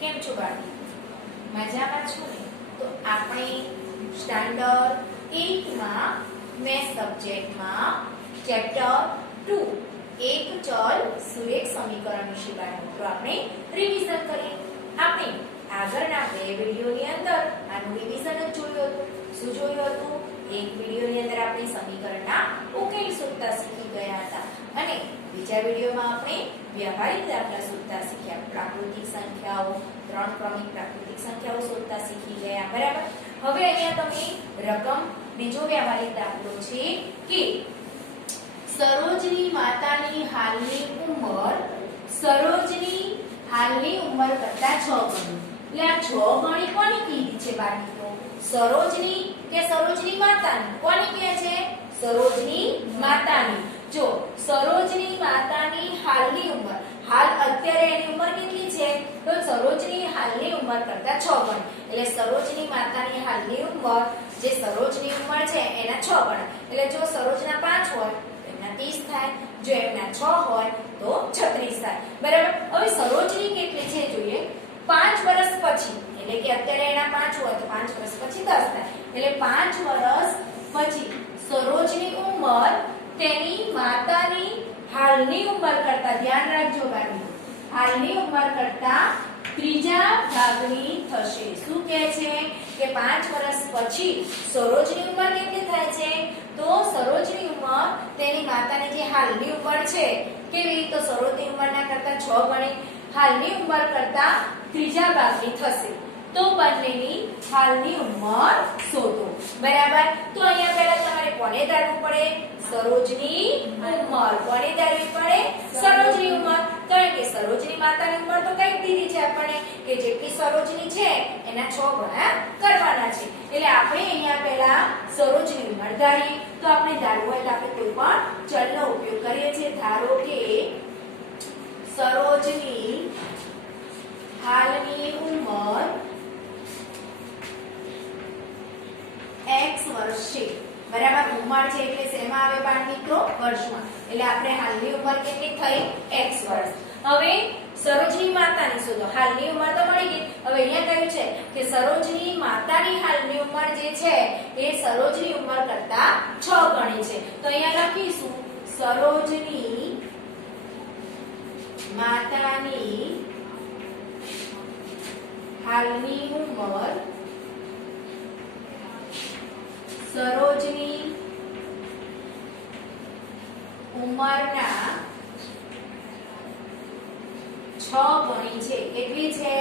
કેમ છો બાળકો? મજામાં છો ને? તો આપણે સ્ટાન્ડર્ડ 8 માં મેથ્સ સબ્જેક્ટમાં ચેપ્ટર 2 એક ચલ સુરેખ સમીકરણ વિશે બાળકો આપણે રિવિઝન કરીએ. આપણે આગળના બે વિડિયોની અંદર આનું રિવિઝન જ જોયું હતું. શું જોયું હતું? એક વિડિયોની અંદર આપણે સમીકરણના ઉકેલ શોધતા શીખી ગયા હતા અને બીજા વિડિયોમાં આપણે વ્યવહારિક દાખલા શોધતા શીખ્યા. પ્રાકૃતિક સંખ્યાઓ, ત્રણ ક્રમિક પ્રાકૃતિક સંખ્યાઓ શોધતા શીખી ગયા. બરાબર? હવે અહીંયા તમે રકમ બીજો વ્યવહારિક દાખલો છે કે સરોજની માતાની હાલની ઉંમર કરતા 6 ગણી. એટલે આ 6 ગણી કોની કીધી છે બાળકો? સરોજની કે સરોજની માતાની? કોની કહે છે? સરોજની માતાની. જો સરોજની માતાની હાલની ઉંમર, હાલ અત્યારે એની ઉંમર કેટલી છે? તો સરોજની હાલની ઉંમર કરતા 6 ગણી. એટલે સરોજની માતાની હાલની ઉંમર, જે સરોજની ઉંમર છે એના 6 ગણા. એટલે જો સરોજના 5 હોય તો એમના 30 થાય, જો એમના 6 હોય તો 36 થાય. બરાબર? હવે સરોજની કેટલી છે જોઈએ. 5 વર્ષ પછી, એટલે કે અત્યારે એના 5 હોય તો 5 વર્ષ પછી 10 થાય. એટલે 5 વર્ષ પછી સરોજની ઉંમર તેની માતાની હાલની ઉંમર કરતા, ધ્યાન રાખજો બાળકો, હાલની ઉંમર કરતા ત્રીજા ભાગની થશે. શું કહે છે કે 5 વર્ષ પછી સરોજની ઉંમર કેટલી થાય છે? તો સરોજની ઉંમર તેની માતાની જે હાલની ઉંમર છે, કેવી? તો સરોજની ઉંમરના કરતા 6 ગણી, હાલની ઉંમર કરતા ત્રીજા ભાગની થશે. તો બંનેની હાલની ઉંમર શોધો. બરાબર? તો અહીંયા પહેલા તમારે કોને ધારવું પડે? સરોજની ઉંમર. કોને ધારવી પડે? સરોજની ઉંમર. કારણ કે સરોજની માતાની ઉંમર તો કઈ દીધી છે આપણને કે જેટલી સરોજની છે એના 6 ગણા કરવાના છે. એટલે આપણે અહીંયા પહેલા સરોજની ઉંમર ધારીએ. તો આપણે ધારવું હોય તો આપણે કોઈ પણ ચલનો ઉપયોગ કરીએ છીએ. ધારો કે સરોજની હાલની ઉંમર x વર્ષ છે. બરાબર? ઉંમર છે એટલે શેમાં આવે બાળ મિત્રો? વર્ષમાં. એટલે આપણે હાલની ઉંમર કેટલી થઈ? x વર્ષ. હવે સરોજની માતાની શોધો. હાલની ઉંમર તો મળી ગઈ. હવે અહીંયા કહ્યું છે કે સરોજની માતાની હાલની ઉંમર જે છે એ સરોજની ઉંમર કરતા 6 ગણી છે. તો અહીંયા લખીશું સરોજની માતાની હાલની ઉંમર સરોજની ઉંમરના 6 ગણી છે. કેટલી છે?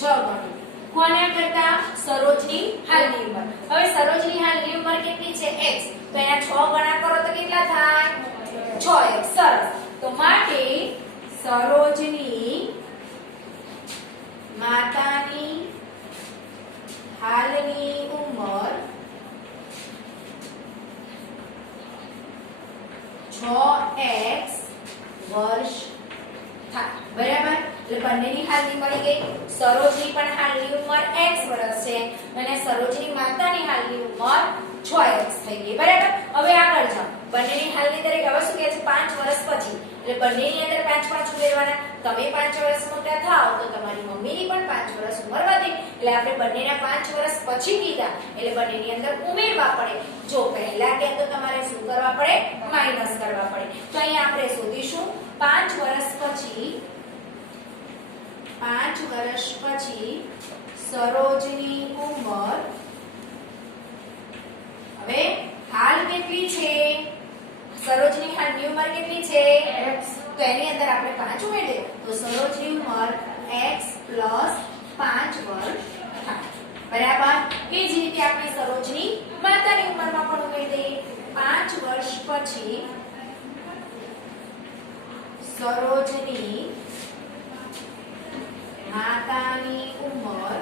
6 ગણી. કોના કરતા? સરોજની હાલની ઉંમર. હવે સરોજની હાલની ઉંમર કેટલી છે? x. તો એના 6 ગણા કરો તો કેટલા થાય? 6x. સરસ. તો માટે સરોજની માતાની હાલની ઉંમર 6x વર્ષ થાય. બરાબર? એટલે બંનેની હાલની મળી ગઈ. સરોજની પણ હાલની ઉંમર x વર્ષ છે અને સરોજની માતાની હાલની ઉંમર 6x થઈ ગઈ. બરાબર? હવે આગળ જાઓ. બંનેની હાલની દરેક હવે શું કહે છે? 5 વર્ષ પછી. એટલે બંનેની અંદર 5 ઉમેરવાના. તમે 5 વર્ષ મોટા થાઓ તો તમારી મમ્મીની પણ 5 વર્ષ ઉંમર વધે. એટલે આપણે બંનેના 5 વર્ષ પછી કીધા એટલે બંનેની અંદર ઉમેરવા પડે. જો પહેલા કે તો તમારે શું કરવા પડે? માઈનસ કરવા પડે. તો અહીંયા આપણે શોધીશું 5 વર્ષ પછી સરોજની ઉંમર. હવે હાલ કેટલી છે? સરોજની હાલની ઉંમર કેટલી છે? x. તો એની અંદર આપણે 5 ઉમેરીએ તો સરોજની ઉંમર x + 5 વર્ષ થાય. બરાબર? એ જ રીતે આપણે સરોજની માતાની ઉંમરમાં પણ ઉમેરી દઈએ. 5 વર્ષ પછી સરોજની માતાની ઉંમર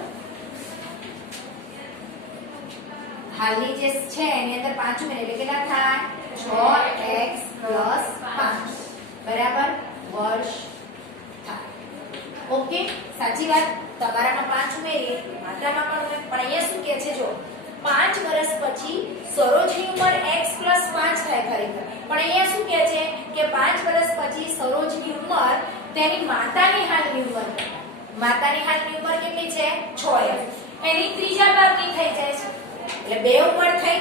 હાલની જે છે એની અંદર 5 ઉમેરીએ એટલે કેટલા થાય? 6x + 5. બરાબર? વર્ષ થાય. ઓકે? સાચી વાત. તમારામાં 5 ઉમેરીએ, માતામાં પણ ઉમેરીએ. પણ અહીંયા શું કહે છે? જો 5 વર્ષ પછી સરોજની ઉંમર x + 5 થાય ખરેખર. પણ અહીંયા શું કહે છે કે 5 વર્ષ પછી સરોજની ઉંમર તેની માતાની હાલની ઉંમર માતાની હાલની ઉંમર કેટલી છે 6x એની ત્રીજા ભાગની થઈ જાય છે એટલે બે ઉંમર થઈ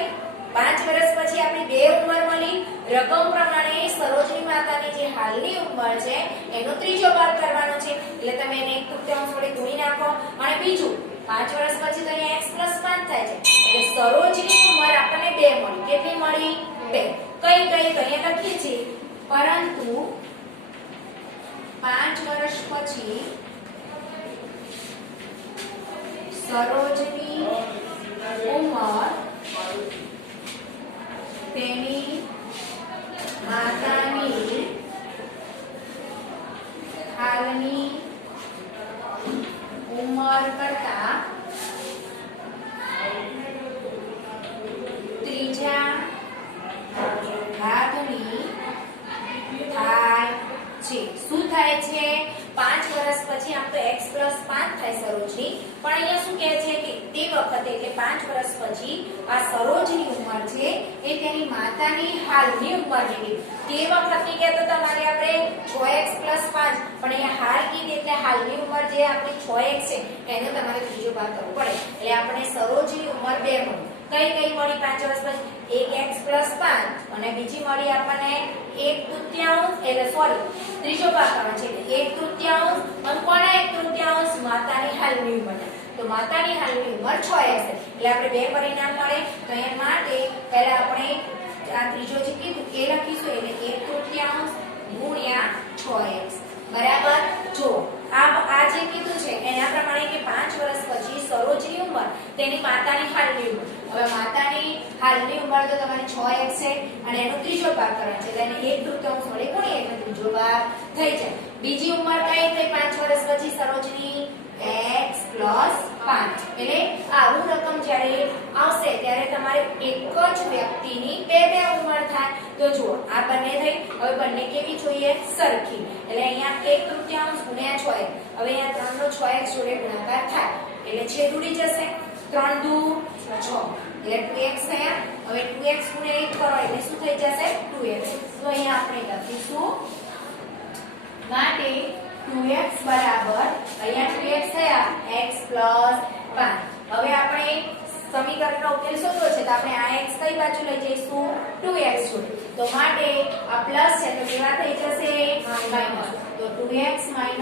5 વર્ષ પછી આપણી બે ઉંમર મળી રકમ પ્રમાણે સરોજની માતાની જે હાલની ઉંમર છે એનો ત્રીજો ભાગ કરવાનો છે એટલે તમે એને 1/3 વડે ગુણી નાખો અને બીજું 5 વર્ષ પછી તો અહીંયા x + 5 થાય છે એટલે સરોજની ઉંમર આપણને 2 મળી કેટલી મળી 2 કઈ અહીંયા લખીએ છીએ પરંતુ 5 વર્ષ પછી સરોજની ઉંમર તેની માતાની હાલની ઉંમર કરતા ત્રીજા ભાગની થાય છે શું થાય છે 5 વર્ષ પછી આમ તો x + 5 થાય સરોજની પણ અહીંયા શું કહે છે કે તે વખતે એટલે 5 વર્ષ પછી આ સરોજની ઉંમર છે એ તેની માતાની હાલની ઉંમર જેવી તે વખતની કે તો તમારે આપણે 6x + 5 પણ અહીંયા હાલ કીધી એટલે હાલની ઉંમર જે આપણી 6x છે એનો તમારે ત્રીજો ભાગ કરવો પડે એટલે આપણે સરોજની ઉંમર 2 મળી કઈ મળી 5 વર્ષ પછી 1x + 5 અને બીજી મળી આપણને 1/3 એટલે સોરી ત્રીજો ભાગ કરવાનો છે એટલે 1/3 અને કોના 1/3 માતાની હાલની ઉંમર તો માતાની હાલની ઉંમર 6x એટલે આપણે બે પરિણામ મળે તો એ માટે પહેલા આપણે આ ત્રીજો જે કીધું એ લખીશું એટલે 1/3 * 6x બરાબર જો આ જે કીધું છે એના પ્રમાણે કે 5 વર્ષ પછી સરોજની ઉંમર તેની માતાની હાલની ઉંમર હવે માતાની હાલની ઉંમર તો તમારી 6x છે અને એનો ત્રીજો ભાગ કરવાનો છે એટલે એને 1/3 વડે ગુણીએ એટલે ત્રીજો ભાગ થઈ જાય બીજી ઉંમર કઈ થઈ 5 વર્ષ પછી સરોજની x + 5 એટલે આવું રકમ જ્યારે આવશે ત્યારે તમારે એક જ વ્યક્તિની બે ઉંમર થાય તો જુઓ આ બંને થઈ હવે બંને કેવી જોઈએ સરખી એટલે અહીંયા 1/3 ગુણ્યા 6x હવે અહીંયા 3 નો 6x જોડે ગુણાકાર થાય એટલે છેદ ઉડી જશે 3 દુ 6 એટલે 2x થયા હવે 2x ગુણ્યા 1 કરો એટલે શું થઈ જશે 2x તો અહીંયા આપણે લખીશું માટે 2x બરાબર અહીંયા 2x થયા x + 5 હવે આપણે સમીકરણનો ઉકેલ શોધવો છે તો આપણે આ x કઈ બાજુ લઈ જઈશું 2x જોડે તો માટે આ પ્લસ છે તો કેવા થઈ જશે માઈનસ તો 2x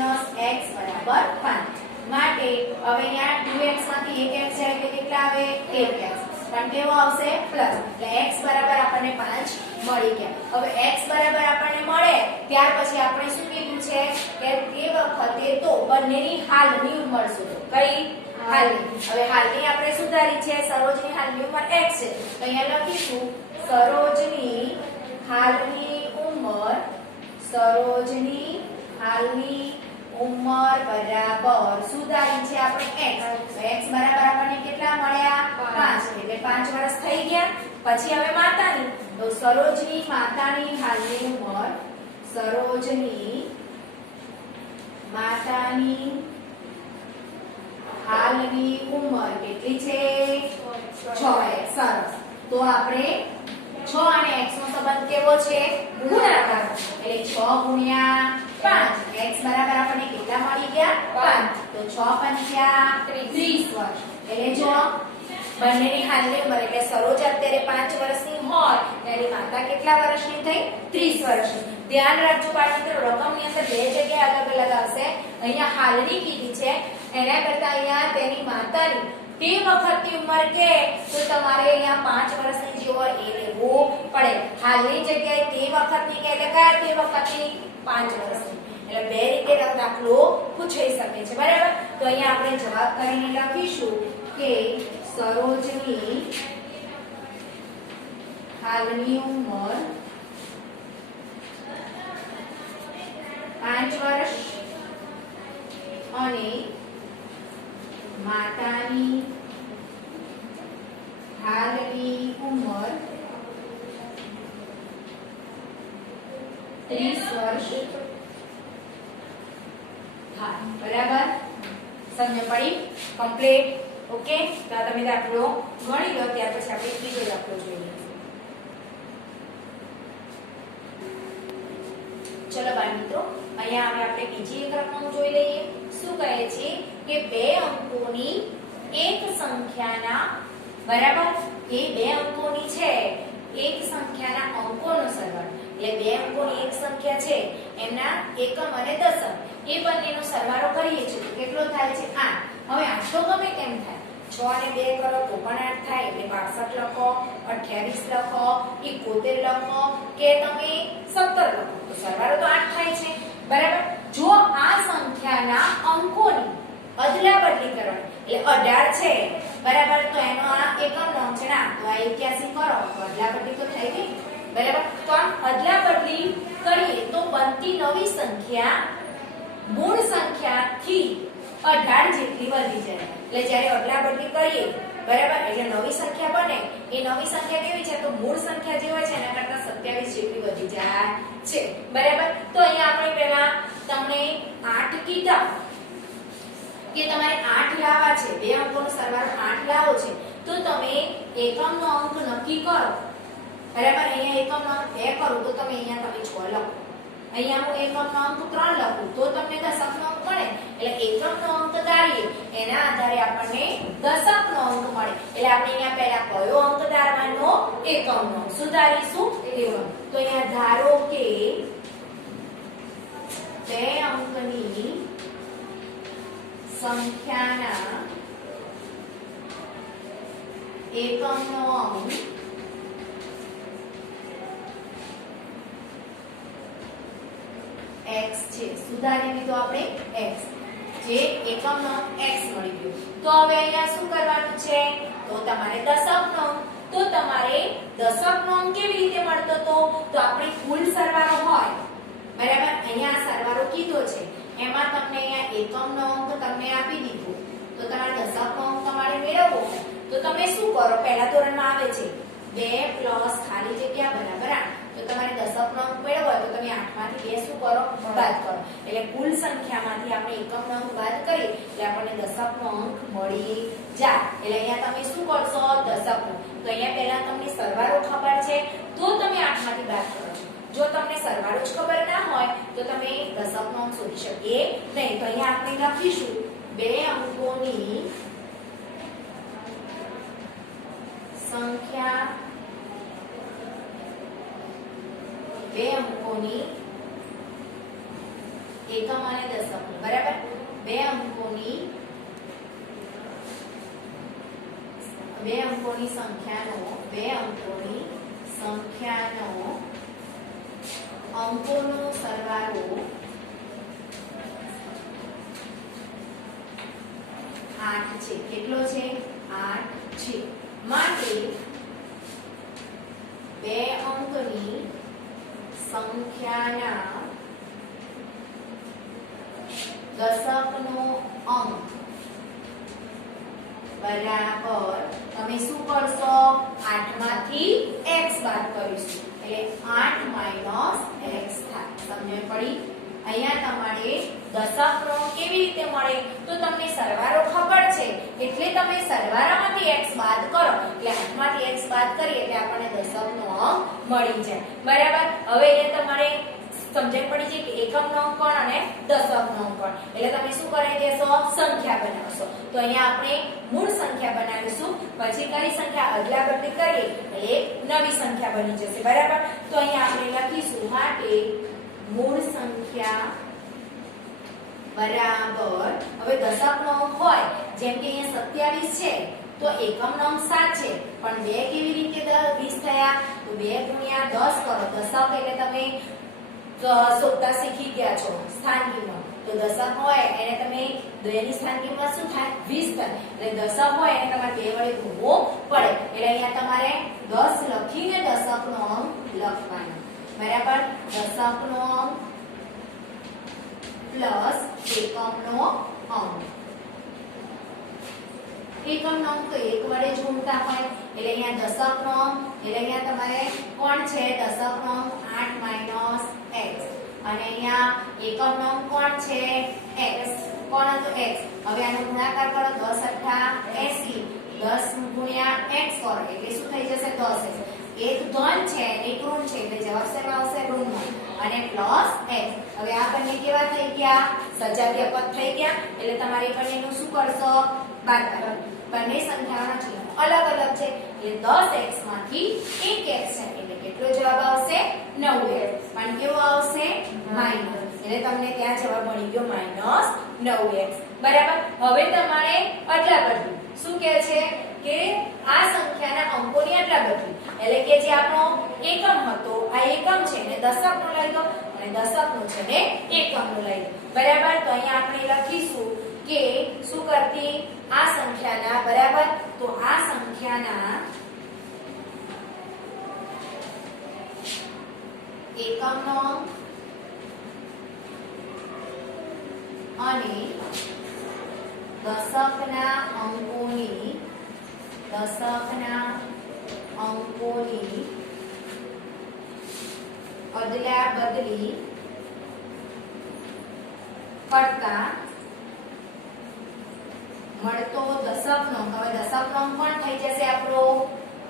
- x બરાબર 5 માટે હવે અહીંયા 2x માંથી 1x જાય એટલે કેટલા આવે 1x પણ કેવો આવશે પ્લસ એટલે x બરાબર આપણને 5 મળી ગયા હવે x બરાબર આપણને મળે ત્યાર પછી આપણે શું કીધું છે કે તે વખતે તો બંનેની હાલની ઉંમર શોધો કઈ હાલની હવે હાલની આપણે સુધારી છે સરોજની હાલની ઉંમર x છે તો અહીંયા લખીશું સરોજની હાલની ઉંમર બરાબર સુધારી છે આપણે x તો x બરાબર આપણને કેટલા મળ્યા 5 એટલે 5 વર્ષ થઈ ગયા પછી હવે માતાની તો સરોજની માતાની હાલની ઉંમર કેટલી છે 6x સરસ તો આપણે 6 અને x નો સંબંધ કેવો છે ગુણાકાર એટલે 6 ગુણ્યા 5 x બરાબર આપણને કેટલા મળી ગયા 5 તો 6 પંચ્યા 30 વર્ષ એટલે જો બંનેની હાલની ઉંમર એટલે સરોજ અત્યારે 5 વર્ષની હોય તેની માતા કેટલા વર્ષની થઈ 30 વર્ષની ધ્યાન રાખજો બાળકો રકમની અંદર બે જગ્યાએ અલગ અલગ આવશે અહીંયા હાલની કીધી છે એના કરતા અહીંયા તેની માતાની તે વખતની ઉંમર કે તો તમારે અહીંયા 5 વર્ષની જે હોય એ લેવું પડે હાલની જગ્યાએ તે વખતની કે એટલે કયા તે વખતની 5 વર્ષની એટલે બે રીતે દાખલો પૂછાઈ શકે છે બરાબર તો અહીંયા આપણે જવાબ કરીને લખીશું કે સરોજની હાલની ઉંમર 5 વર્ષ અને માતાની હાલની ઉંમર 30 વર્ષ હા બરાબર સમજ પડી કમ્પ્લીટ ઓકે તો તમે દાખલો ગણી લો ત્યાર પછી આપણે બીજો દાખલો જોઈએ ચલો બાળ મિત્રો અહીંયા હવે આપણે બીજી એક રકમ જોઈ લઈએ શું કહે છે કે બે અંકોની એક સંખ્યાના બરાબર એ બે અંકોની છે એક સંખ્યાના અંકોનો સરવાળો એટલે બે અંકોની એક સંખ્યા છે એમના એકમ અને દશક એ બંનેનો સરવાળો કરીએ છીએ તો કેટલો થાય છે 8 હવે 8 તો ગમે કેમ થાય 6 અને 2 કરો તો પણ 8 થાય એટલે 62 લખો 28 લખો 71 લખો કે તમે 17 લખો તો સરવાળો તો 8 થાય છે બરાબર જો આ સંખ્યાના અંકોની અદલા બદલી કરવાની એટલે 18 છે બરાબર તો એનો આ એકમનો અંક છે ના તો આ 81 કરો તો અદલા બદલી તો થઈ ગઈ બરાબર તો આમ અદલા બદલી કરીએ તો બનતી નવી સંખ્યા મૂળ સંખ્યાથી 18 જેટલી વધી જાય એટલે જ્યારે અદલા બદલી કરીએ બરાબર એટલે નવી સંખ્યા બને એ નવી સંખ્યા કેવી છે તો મૂળ સંખ્યા જે હોય છે એના કરતા 27 જેટલી વધી જાય છે બરાબર તો અહીંયા આપણે પહેલા તમને 8 કીધા કે તમારે 8 લાવવા છે બે અંકોનો સરવાળો 8 લાવો છે તો તમે એકમનો અંક નક્કી કરો બરાબર અહીંયા એકમનો અંક 2 કરું તો તમે અહીંયા તમે 6 લખો અહીંયા હું એકમનો અંક 3 લખું તો તમને દશકનો અંક મળે એટલે એકમનો અંક ધારીએ એના આધારે આપણને દશકનો અંક મળે એટલે આપણે અહીંયા પહેલા કયો અંક ધારવાનો એકમનો અંક શું ધારીશું એકમ તો અહીંયા ધારો કે બે અંકની સંખ્યાના એકમનો અંક x છે સુધારી લીધો આપણે x જે એકમનો અંક x મળી ગયો તો હવે અહીંયા શું કરવાનું છે તો તમારે દશકનો અંક તો તમારે દશકનો અંક કેવી રીતે મળતો તો આપણે કુલ સરવાળો હોય બરાબર અહીંયા સરવાળો કીધો છે એમાં તમને અહીંયા એકમનો અંક તમને આપી દીધો તો તમારે દશકનો અંક તમારે મેળવવો તો તમે શું કરો પહેલા ધોરણમાં આવે છે 2 પ્લસ ખાલી જગ્યા બરાબર 8 તો તમારે દશકનો અંક મેળવવો હોય તો તમે 8 માંથી 2 શું કરો બાદ કરો એટલે કુલ સંખ્યામાંથી આપણે એકમનો અંક બાદ કરીએ એટલે આપણને દશકનો અંક મળી જાય એટલે અહીંયા તમે શું કરશો દશકનો તો અહીંયા પહેલા તમને સરવાળો ખબર છે તો તમે 8 માંથી બાદ કરો જો તમને સરવાળો જ ખબર ના હોય તો તમે દશકનો અંક શોધી શકીએ નહીં તો અહીંયા આપણે લખીશું બે અંકોની સંખ્યા બે અંકોની એકમ અને દશક બરાબર બે અંકોની સંખ્યાનો અંકોનો સરવાળો 8 છે કેટલો છે 8 છે માટે બે અંકની સંખ્યાના દશકનો અંક બરાબર તમે શું કરશો 8 માંથી x બાદ કરીશું એટલે 8 - x થાય સમજણ પડી અહીંયા તમારે દશકનો કેવી રીતે મળે તો તમને સરવાળો ખબર છે એટલે તમે સરવાળામાંથી x બાદ કરો એટલે 8 માંથી x બાદ કરીએ એટલે આપણને દશકનો અંક મળી જાય બરાબર હવે એ તમારે સમજણ પડી છે કે એકમનો અંક કોણ અને દશકનો અંક કોણ એટલે તમે શું કરી દેશો સંખ્યા બનાવશો તો અહીંયા આપણે મૂળ સંખ્યા બનાવીશું પછી કઈ સંખ્યા અદલા બદલી કરીએ એટલે નવી સંખ્યા બની જશે બરાબર તો અહીંયા આપણે લખીશું માટે મૂળ સંખ્યા બરાબર હવે દશકનો અંક હોય જેમ કે અહીંયા 27 છે તો એકમનો અંક 7 છે પણ 2 કેવી રીતે 20 થયા તો 2 ગુણ્યા 10 કરો દશક એટલે તમે શોધતા શીખી ગયા છો સ્થાન કિંમત તો દશક હોય એને તમે 2 ની સ્થાન કિંમત શું થાય 20 થાય એટલે દશક હોય એને તમારે 2 વડે ગુણવો પડે એટલે અહીંયા તમારે 10 લખીને દશકનો અંક લખવાનો બરાબર દશકનો અંક પ્લસ એકમનો અંક એકમનો અંક તો 1 વડે જ ગુણતા હોય એટલે અહીંયા દશકનો અંક એટલે અહીંયા તમારે કોણ છે દશકનો અંક 8 - x અને અહીંયા એકમનો અંક કોણ છે x કોણ હતો x હવે આનો ગુણાકાર કરો 10 * 8 = 80 10 * x કરો એટલે શું થઈ જશે 10x એક ધન છે અને એક ઋણ છે એટલે જવાબ શેમાં આવશે ઋણમાં અને પ્લસ x. હવે આ બંને કેવા થઈ ગયા સજાતીય પદ થઈ ગયા એટલે તમારે બંનેનું શું કરશો બાદબાકી. બંને સંખ્યાઓના ચિહ્નો અલગ અલગ છે એટલે 10x માંથી 1x છે એટલે કેટલો જવાબ આવશે 9x. પણ કેવો આવશે માઈનસ એટલે તમને ત્યાં જવાબ મળી ગયો -9x. બરાબર. હવે તમારે અદલાબદલી શું કહે છે કે આ સંખ્યાના અંકોની અદલાબદલી એટલે કે જે આપણો એકમ હતો આ એકમ છે ને દશકનો લઈ લો અને દશકનો છે ને એકમનો લઈ લો. બરાબર. તો અહીંયા આપણે લખીશું કે શું કરતી આ સંખ્યાના બરાબર તો આ સંખ્યાના એકમનો અને દશકના અંકોની અદલા બદલી કરતા મળતો દશકનો હવે દશકનો અંક પણ થઈ જશે આપણો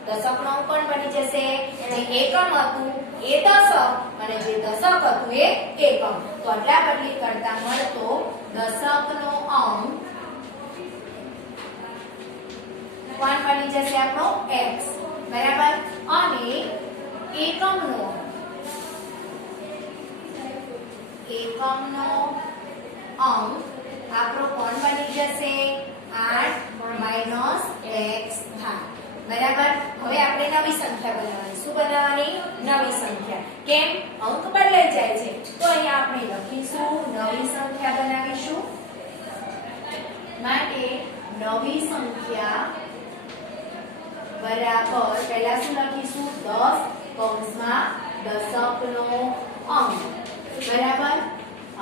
દશકનો અંક પણ બની જશે જે એકમ હતું એ દશક અને જે દશક હતું એ એકમ. તો અદલા બદલી કરતા મળતો દશકનો અંક પણ બની જશે આપણો x. બરાબર. અને એકમનો અંક આપણો કોણ બની જશે 8 - x થાય. બરાબર. હવે આપણે નવી સંખ્યા બનાવવાની શું બનાવવાની નવી સંખ્યા. કેમ અંક બદલાઈ જાય છે તો અહીંયા આપણે લખીશું નવી સંખ્યા બનાવીશું. માટે નવી સંખ્યા બરાબર પહેલા શું લખીશું 10 કૌંસમાં દશકનો અંક બરાબર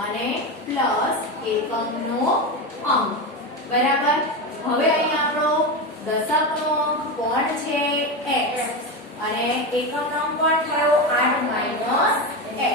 અને પ્લસ એકમનો અંક બરાબર. હવે અહીંયા આપણો દશકનો અંક કોણ છે x અને એકમનો અંક કોણ થયો 8 - x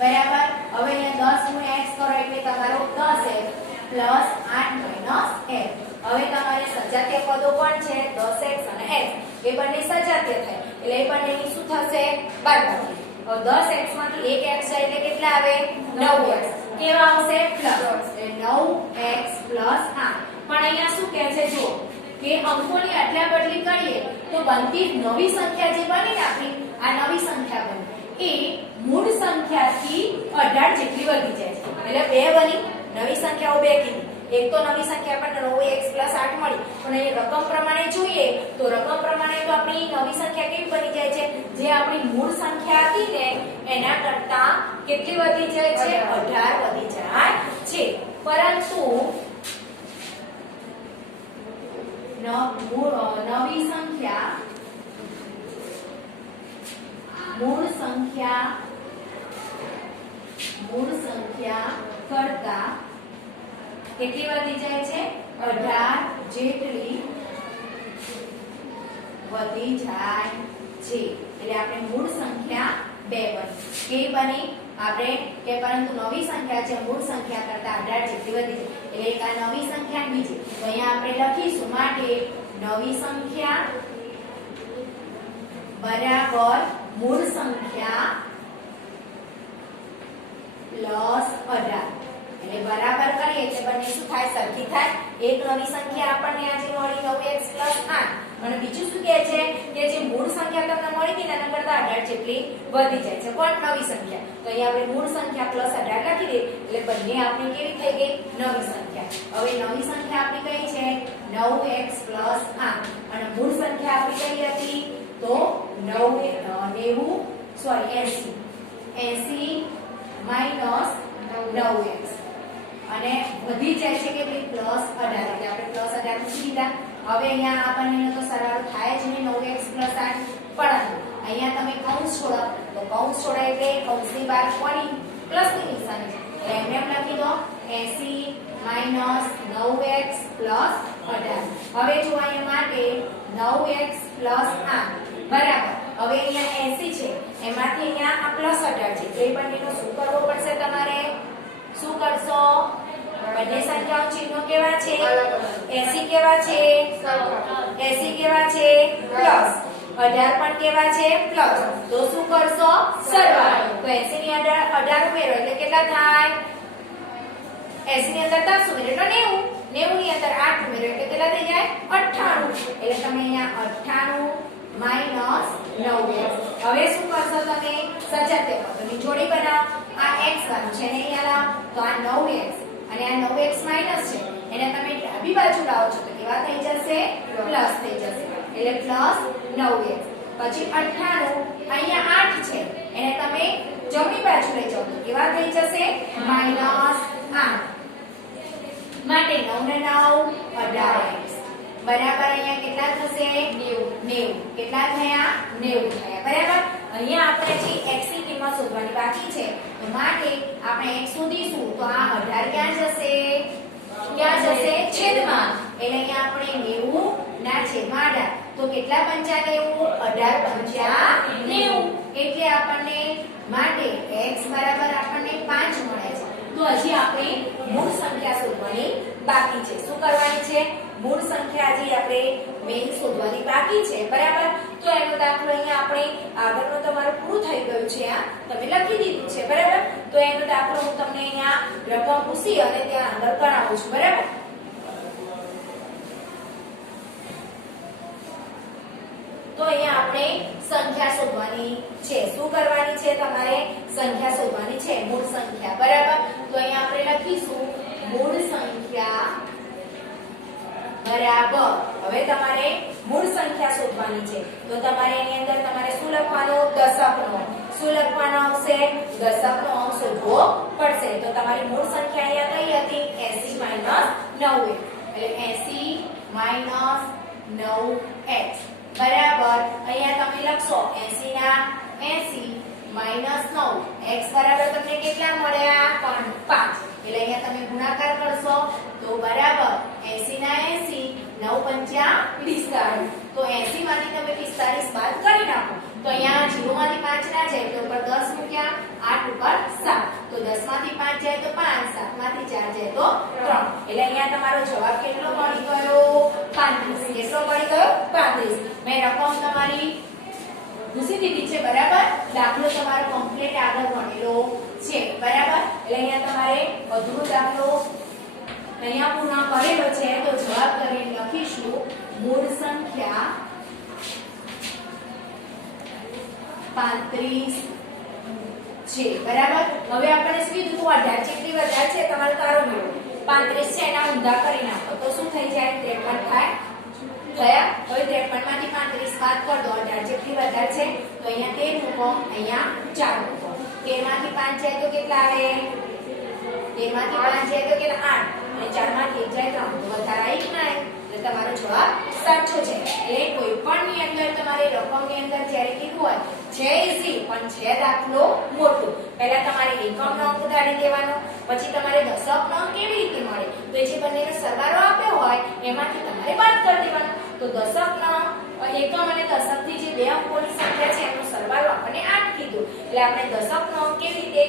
બરાબર. હવે અહીંયા 10 * x કરો એટલે તમારો 10x પ્લસ 8 - x. હવે તમારે સજાતીય પદો કોણ છે 10x અને x એ બંને સજાતીય થાય એટલે એ બંનેની શું થશે બાદબાકી. હવે 10x માંથી 1x જાય એટલે કેટલા આવે 9x. કેવા આવશે પ્લસ એટલે 9x પ્લસ 8. પણ અહીંયા શું કહે છે જો કે અંકોની અદલા બદલી કરીએ તો બનતી નવી સંખ્યા જે બની આપણી આ નવી સંખ્યા બની એ મૂળ સંખ્યાથી 18 જેટલી વધી જાય છે એટલે બે બની નવી સંખ્યાઓ બે કીધી. એક તો નવી સંખ્યા આપણને 9x + 8 મળી પણ એ રકમ પ્રમાણે જોઈએ તો રકમ પ્રમાણે તો આપણી નવી સંખ્યા કેવી બની જાય છે જે આપણી મૂળ સંખ્યા હતી ને એના કરતા કેટલી વધી જાય છે 18 વધી જાય છે. પરંતુ નવી સંખ્યા મૂળ સંખ્યા કરતા કેટલી વધી જાય છે 18 જેટલી વધી જાય છે. એટલે આપણે મૂળ સંખ્યા 2 બની. કેવી બની આપણે કે પરંતુ નવી સંખ્યા છે મૂળ સંખ્યા કરતા 18 જેટલી વધી જાય એટલે એક આ નવી સંખ્યા બીજી. તો અહીંયા આપણે લખીશું માટે નવી સંખ્યા બરાબર મૂળ સંખ્યા પ્લસ 18 એટલે બરાબર કરીએ એટલે બંને શું થાય સરખી થાય. એક નવી સંખ્યા આપણને આજે મળી 9x + 8 અને બીજું શું કહે છે કે જે મૂળ સંખ્યા તમને મળી હતી એના કરતા 18 જેટલી વધી જાય છે કોણ નવી સંખ્યા. તો અહીંયા આપણે મૂળ સંખ્યા + 18 લખી દઈએ એટલે બંને આપણી કેવી થઈ ગઈ નવી સંખ્યા. હવે નવી સંખ્યા આપણી કઈ છે 9x + 8 અને મૂળ સંખ્યા આપણી કઈ હતી તો 80 - 9x અને વધી જાય છે કે ભાઈ +18 એટલે આપણે +18 મૂકી દીધા. હવે અહીંયા આપણને તો સરવાળો થાય જ નહીં 9x + 8 પરંતુ અહીંયા તમે કૌંસ છોડો તો કૌંસ છોડે એટલે કૌંસની બહાર કોની પ્લસની નિશાની છે એટલે એમ લખી દો 80 - 9x + 18. હવે જો અહીંયા માટે 9x + 8 બરાબર. હવે અહીંયા 80 છે એમાંથી અહીંયા આ +18 છે તો એ બંનેનો શું કરવો પડશે તમારે શું કરશો બંને સંખ્યાઓ ચિહ્નો કેવા છે 80 કેવા છે 80 કેવા છે પ્લસ. 18 પણ કેવા છે પ્લસ, તો શું કરશો સરવાળો, તો 80 ની અંદર 18 ઉમેરો એટલે કેટલા થાય 80 ની અંદર 10 ઉમેરો એટલે 90, 90 ની અંદર 8 ઉમેરો એટલે કેટલા થઈ જાય 98, એટલે તમે અહીંયા 98 - 9x. હવે શું કરશો તમે સજાતીય પદોની જોડી બનાવો, આ x વાળું છે ને અહીંયા લાવો તો આ 9x અને આ 9x માઈનસ છે એને તમે ડાબી બાજુ લાવો છો તો કેવા થઈ જશે પ્લસ થઈ જશે, એટલે પ્લસ 9x. પછી 98 અહીંયા 8 છે એને તમે જમણી બાજુ લઈ જાઓ તો કેવા થઈ જશે -8, માટે 9 ને 9 18x બરાબર. અહીંયા કેટલા થશે 90, કેટલા થયા 90 થયા બરાબર. અહીંયા આપણે જે x ની કિંમત શોધવાની બાકી છે તો માટે આપણે x શોધીશું તો આ 18 ક્યાં જશે છેદમાં, એટલે અહીંયા આપણે 90 ના છેદમાં 18 તો કેટલા પંચા 90, 18 પંચા 90, એટલે આપણને માટે x બરાબર આપણને 5 મળે છે. તો હજી આપણે મૂળ સંખ્યા શોધવાની બાકી છે. શું કરવાની છે મૂળ સંખ્યા હજી આપણે મેઈન શોધવાની બાકી છે બરાબર. તો એનો દાખલો અહીંયા આપણે આગળનો તમારું પૂરું થઈ ગયું છે, આ તમે લખી દીધું છે બરાબર. તો એનો દાખલો હું તમને અહીંયા રકમ પૂછી અને ત્યાં અંદર કરાવું છું બરાબર. તો અહીંયા આપણે સંખ્યા શોધવાની છે. શું કરવાની છે તમારે સંખ્યા શોધવાની છે, મૂળ સંખ્યા બરાબર. તો અહીંયા આપણે લખીશું મૂળ સંખ્યા બરાબર. હવે તમારે મૂળ સંખ્યા શોધવાની છે તો તમારે એની અંદર તમારે શું લખવાનું દશકનો, શું લખવાનો આવશે દશકનો અંક શોધવો પડશે. તો તમારી મૂળ સંખ્યા અહીંયા કઈ હતી 80 - 9x, એટલે 80 - 9x બરાબર. અહીંયા તમે લખશો 80 ના 80 - 9 x બરાબર તમને કેટલા મળ્યા 5, એટલે અહીંયા તમે ગુણાકાર કરશો તો બરાબર 80 ના 80 9 પંચા 45, તો 80 માંથી તમે 45 બાદ કરી નાખો તો અહીંયા 0 માંથી 5 ના જાય તો ઉપર 10 મૂક્યા, 8 ઉપર 7, તો 10 માંથી 5 જાય તો 5, 7 માંથી 4 જાય તો 3, એટલે અહીંયા તમારો જવાબ કેટલો મળી ગયો 35. કેટલો મળી ગયો 35. મેં રકમ તમારી પૂછી દીધી છે બરાબર. દાખલો તમારો કમ્પ્લીટ આગળ ભણેલો છે બરાબર. એટલે અહીંયા તમારે અધૂરો દાખલો અહીંયા પૂર્ણ કરેલો છે તો જવાબ કરીને લખીશું મૂળ સંખ્યા 35 છે બરાબર. હવે આપણે શું કીધું 18 જેટલી વધારે છે તમારે તારો મેળવો, 35 છે એના ઊંધા કરી નાખો તો શું થઈ જાય 53 થાય થયા. હવે 53 માંથી 35 બાદ કર દો, 18 જેટલી વધારે છે તો અહીંયા 13 મૂકો, અહીંયા 4 મૂકો. 13 માંથી 5 જાય તો કેટલા આવે 13 માંથી 5 જાય તો કેટલા 8, અને 4 માંથી 1 જાય 3, તો વધારે આવી કે ના? એટલે તમારો જવાબ સાચો છે. એટલે કોઈ પણ ની અંદર તમારે રકમ ની અંદર જ્યારે કીધું હોય છે ઈઝી પણ છે દાખલો મોટો, પહેલા તમારે એકમનો અંક ઉડાડી દેવાનો, પછી તમારે દશકનો અંક કેવી રીતે મળે તો જે બંનેનો સરવાળો આપ્યો હોય એમાંથી તમારે બાદ કરી દેવાનો. તો દશકનો એકમ અને દશકથી જે બે અંકોની સંખ્યા છે એનો સરવાળો આપણને 8 કીધું, એટલે આપણે દશકનો અંક કેવી રીતે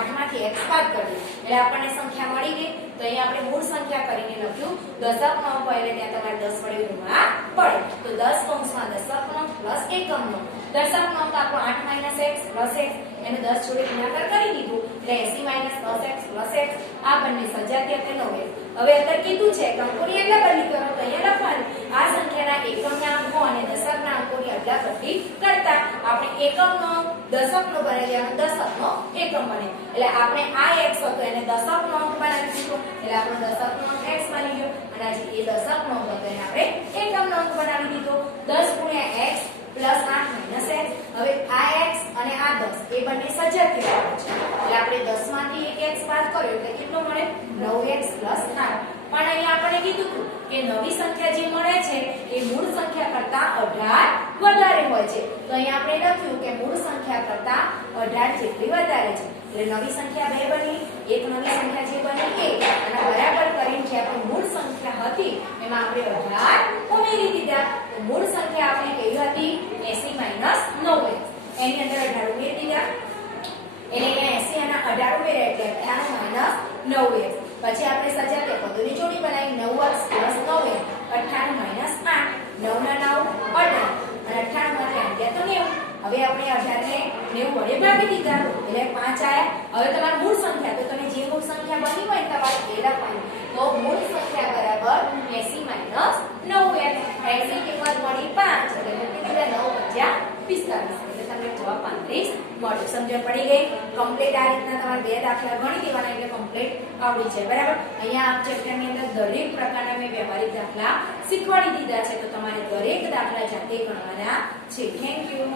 8 માંથી x બાદ કરીએ એટલે આપણને સંખ્યા મળી ગઈ. તો અહીંયા આપણે મૂળ સંખ્યા કરીને લખ્યું દશકનો અંક હોય એટલે ત્યાં તમારે 10 વડે ગુણવા પડે. તો 10 કૌંસમાં દશકનો પ્લસ એકમનો, દશકનો અંક આપણો 8 - x પ્લસ x એને 10 જોડે ગુણાકાર કરી દીધું એટલે 80 - 10x પ્લસ x આ બંને સજાતીય કે 9x. હવે અંદર કીધું છે કે અંકોની અદલાબદલી કરો તો અહીંયા લખવાનું આ સંખ્યાના એકમના અંકો અને દશકના અંકોની અદલાબદલી કરતા આપણે એકમનો દશકનો બનાવી દેવાનો, દશકનો એકમ બને એટલે આપણે આ x હતો એને દશકનો અંક બનાવી દીધો એટલે આપણો દશકનો અંક x બની ગયો, અને આજે એ દશકનો અંક હતો એને આપણે એકમનો અંક બનાવી દીધો. 10 × x પ્લસ 8 - x. હવે આ x અને આ 10 એ બંને સજાતીય છે એટલે આપણે 10 માંથી 1x બાદ કર્યો એટલે કેટલો મળે 9x પ્લસ 8. પણ અહીંયા આપણે કીધું હતું કે નવી સંખ્યા જે મળે છે એ મૂળ સંખ્યા કરતા 18 વધારે હોય છે. તો અહીંયા આપણે લખ્યું કે મૂળ સંખ્યા કરતા 18 જેટલી વધારે છે એટલે નવી સંખ્યા 2 બની, એક નવી સંખ્યા જે બની 1 અને બરાબર કરીને જે આપણી મૂળ સંખ્યા હતી એમાં આપણે 18 ઉમેરી દીધા. તો મૂળ સંખ્યા આપણે કેવી હતી 80 - 9x, એની અંદર 18 ઉમેરી દીધા એટલે અહીંયા 80 અને 18 ઉમેર્યા એટલે 98 - 9x. પછી આપણે સજાતીય પદોની જોડી બનાવી 9x + 9x, 98 - 8, 9 ના 9 18 અને 98 હવે આપણે 18 ને 90 વડે ભાગી દીધા એટલે 5 આયા હવે તમારી મૂળ સંખ્યા તો તમે જે મૂળ સંખ્યા બની હોય તમારે એ લખવાની તો મૂળ સંખ્યા બરાબર 80 - 9 80 કિંમત મળી 5 એટલે કેટલી 9 × 45 એટલે તમને જવાબ 35 મળ્યો સમજણ પડી ગઈ કમ્પ્લીટ આ રીતના તમારે બે દાખલા ગણી દેવાના એટલે કમ્પ્લીટ આવડી જાય બરાબર અહીંયા આ ચેપ્ટરની અંદર દરેક પ્રકારના મેં વ્યવહારિક દાખલા શીખવાડી દીધા છે તો તમારે દરેક દાખલા જાતે ગણવાના છે થેન્ક યુ